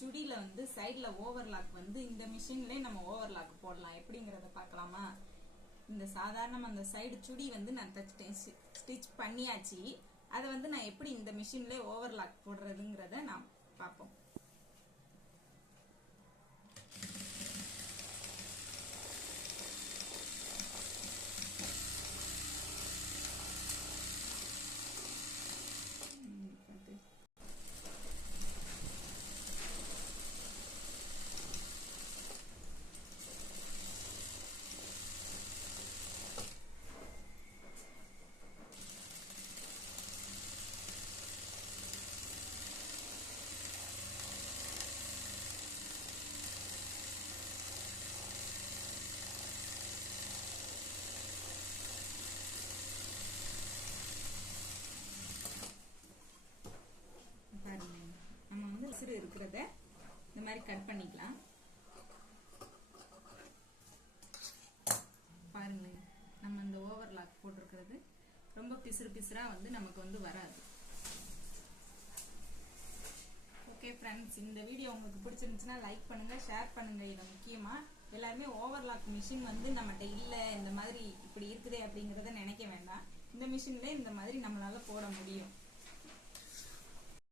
சுடியில வந்து சைட்ல ஓவர்லாக் வந்து இந்த மிஷின்லயே நம்ம ஓவர்லாக் போடலாம் எப்படிங்கறத பார்க்கலாமா? இந்த சாதாரண அந்த சைடு சுடி வந்து நான் ஸ்டிச் பண்ணியாச்சு. அதை வந்து நான் எப்படி இந்த மிஷின்லயே ஓவர்லாக் போடுறதுங்கிறத நான் பார்ப்போம். நம்ம வந்து சிறு இருக்கிறத இந்த மாதிரி கட் பண்ணிக்கலாம். பாருங்க, நம்ம இந்த ஓவர்லாக் போட்டிருக்கிறது ரொம்ப பிசுறு பிசுறா வந்து நமக்கு வந்து வராது. ஓகே ஃப்ரெண்ட்ஸ், இந்த வீடியோ உங்களுக்கு பிடிச்சிருந்துச்சுன்னா லைக் பண்ணுங்க, ஷேர் பண்ணுங்க. இதை முக்கியமா எல்லாருமே ஓவர்லாக் மிஷின் வந்து நம்மகிட்ட இல்லை, இந்த மாதிரி இப்படி இருக்குதே அப்படிங்கிறத நினைக்க வேண்டாம். இந்த மிஷின்ல இந்த மாதிரி நம்மளால போட முடியும்.